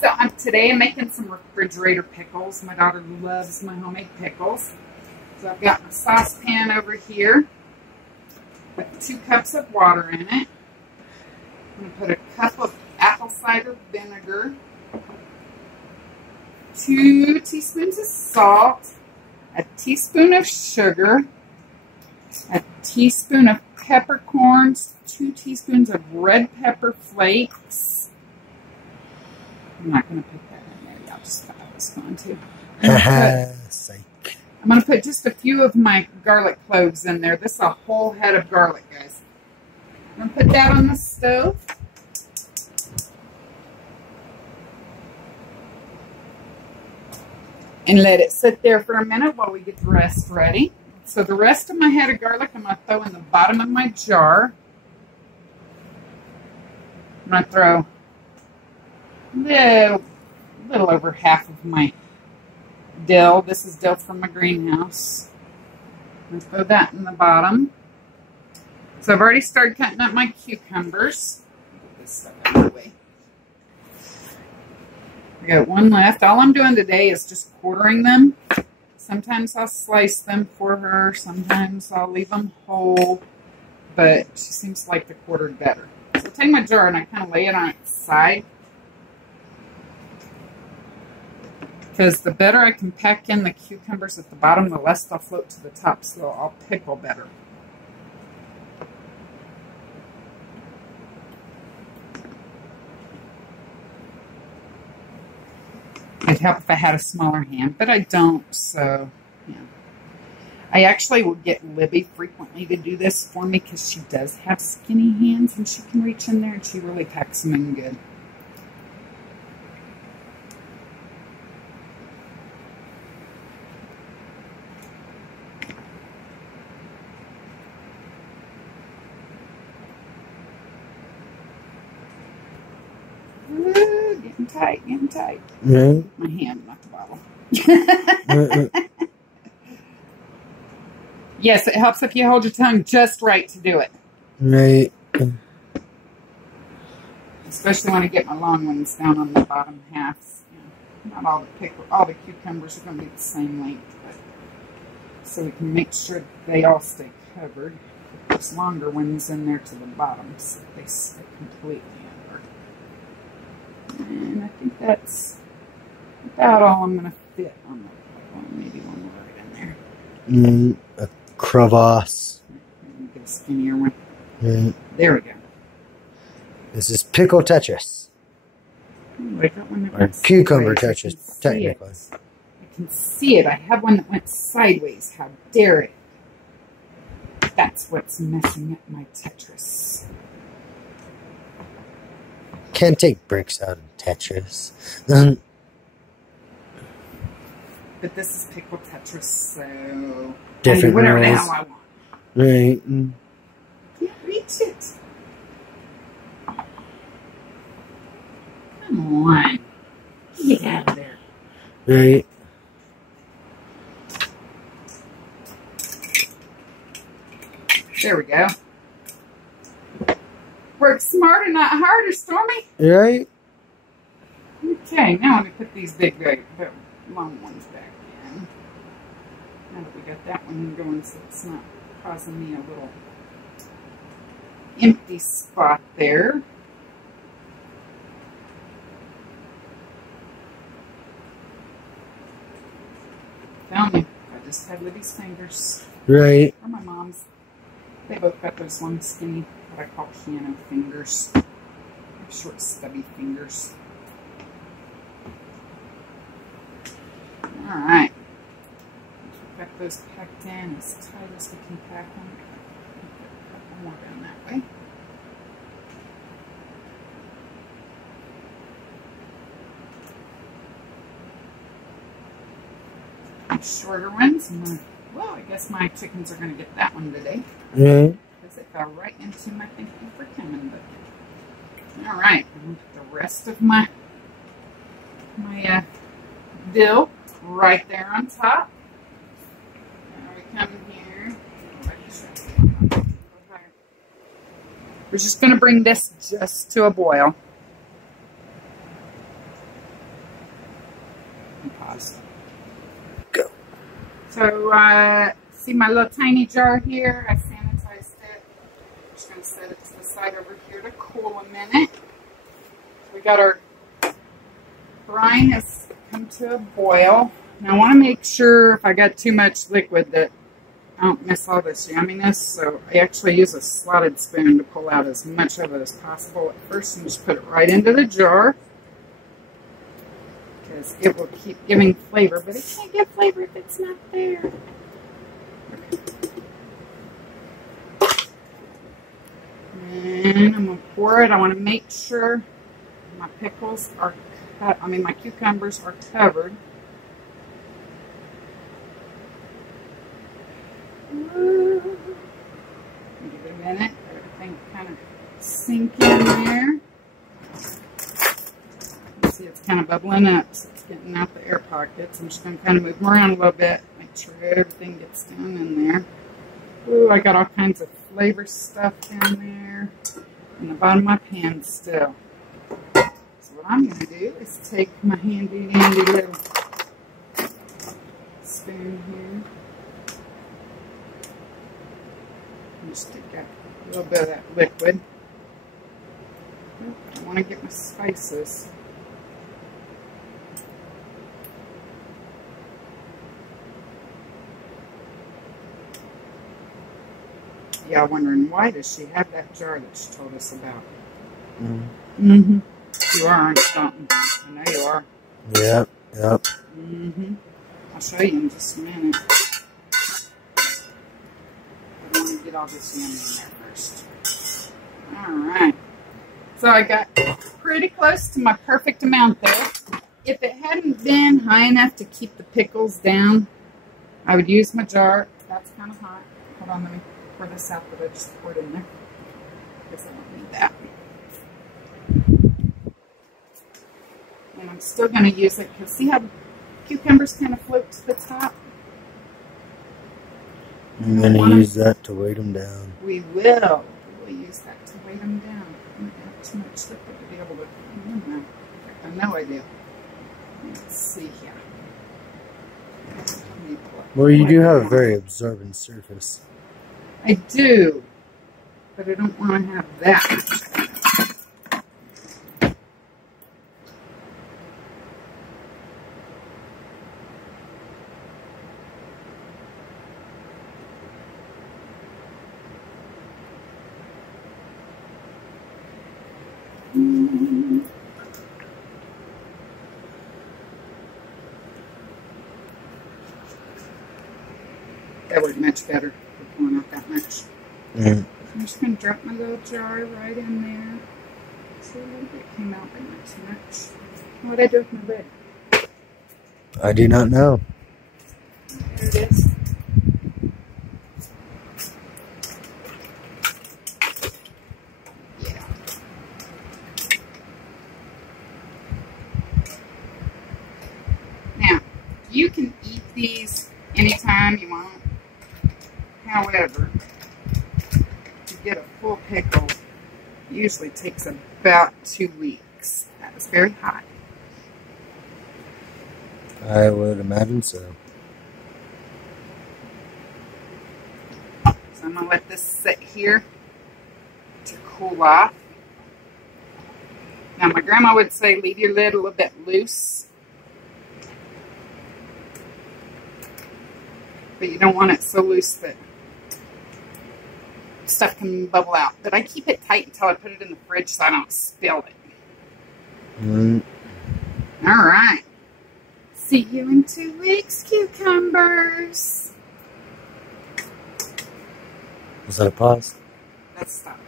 So today I'm making some refrigerator pickles. My daughter loves my homemade pickles. So I've got my saucepan over here with 2 cups of water in it. I'm going to put a cup of apple cider vinegar, 2 teaspoons of salt, a teaspoon of sugar, a teaspoon of peppercorns, 2 teaspoons of red pepper flakes. I'm not going to put that in there. I'll just put this on too. I'm going to put just a few of my garlic cloves in there. This is a whole head of garlic, guys. I'm going to put that on the stove. And let it sit there for a minute while we get the rest ready. So the rest of my head of garlic I'm going to throw in the bottom of my jar. I'm going to throw a little over half of my dill. This is dill from my greenhouse. I'm going to throw that in the bottom. So I've already started cutting up my cucumbers. Get this stuff out of the way. I got 1 left. All I'm doing today is just quartering them. Sometimes I'll slice them for her. Sometimes I'll leave them whole. But she seems to like the quartered better. So I take my jar and I kind of lay it on its side. Because the better I can pack in the cucumbers at the bottom, the less they'll float to the top, so I'll pickle better. It'd help if I had a smaller hand, but I don't, so, yeah. I actually will get Libby frequently to do this for me because she does have skinny hands and she can reach in there and she really packs them in good. Getting tight, getting tight. Mm-hmm. My hand, not the bottle. Yes, it helps if you hold your tongue just right to do it. Right. Especially when I get my long ones down on the bottom halves. You know, not all the cucumbers are going to be the same length, but so we can make sure they all stay covered. Put those longer ones in there to the bottom so they stay completely under. And I think that's about all I'm going to fit on the pickle. Maybe one more right in there. A crevasse. Get a skinnier one. There we go. This is pickle Tetris. Or cucumber Tetris, technically. I can see it. I have one that went sideways. How dare it? That's what's messing up my Tetris. Can't take bricks out of Tetris. But this is pickle Tetris, so different whatever the rules. hell I want. Right. Can't reach it. Come on. Get out of there. Right. There we go. Work smarter, not harder, Stormy. Right. Okay, now I'm going to put these big, long ones back in. Now that we got that one going so it's not causing me a little empty spot there. Tell me, I just had Libby's fingers. Right. Or my mom's. They both got those long, skinny, what I call piano fingers. Short, stubby fingers. Alright. We've got those packed in as tight as we can pack them. Put a couple more down that way. Shorter ones. Well, I guess my chickens are going to get that one today. Because it fell right into my thank you for coming. But alright, I'm going to put the rest of my dill right there on top. Now we come here. We're just going to bring this just to a boil. pause. Go. So, see my little tiny jar here? I sanitized it. I'm just going to set it to the side over here to cool a minute. We got our brine has come to a boil. Now I want to make sure if I got too much liquid that I don't miss all this yumminess. So I actually use a slotted spoon to pull out as much of it as possible at first and just put it right into the jar. Because it will keep giving flavor, but it can't give flavor if it's not there. And I'm going to pour it. I want to make sure my pickles are cut. I mean, my cucumbers are covered. Give it a minute. Let everything kind of sink in there. See, it's kind of bubbling up, so it's getting out the air pockets. I'm just going to kind of move them around a little bit, make sure everything gets down in there. Ooh, I got all kinds of flavor stuff down there in the bottom of my pan still. So what I'm going to do is take my handy dandy little spoon here and just take out a little bit of that liquid. I want to get my spices. Yeah, wondering why does she have that jar that she told us about? Mm-hmm. You are, aren't you, Dalton? I know you are. Yep, yep. Mm-hmm. I'll show you in just a minute. I want to get all this yum in there first. Alright. So I got pretty close to my perfect amount there. If it hadn't been high enough to keep the pickles down, I would use my jar. That's kind of hot. Hold on, let me pour this out that I just poured in there. Because I don't need that. And I'm still going to use it because see how cucumbers kind of float to the top? I'm going to use that to weight them down. We will. We'll use that to weight them down. I don't have too much liquid to be able to. I have no idea. Let's see here. Well, you do have a very absorbent surface. I do, but I don't want to have that much. That would much better for pulling out that much. I'm just going to drop my little jar right in there. See, a little bit came out, but not too much. What did I do with my lid? I do not know. There it is. Yeah. Now, you can eat these anytime you want. However, to get a full pickle usually takes about 2 weeks. That was very hot. I would imagine so. So I'm going to let this sit here to cool off. Now my grandma would say leave your lid a little bit loose. But you don't want it so loose that stuff can bubble out. But I keep it tight until I put it in the fridge so I don't spill it. Alright. See you in 2 weeks, cucumbers. Was that a pause? Let's stop.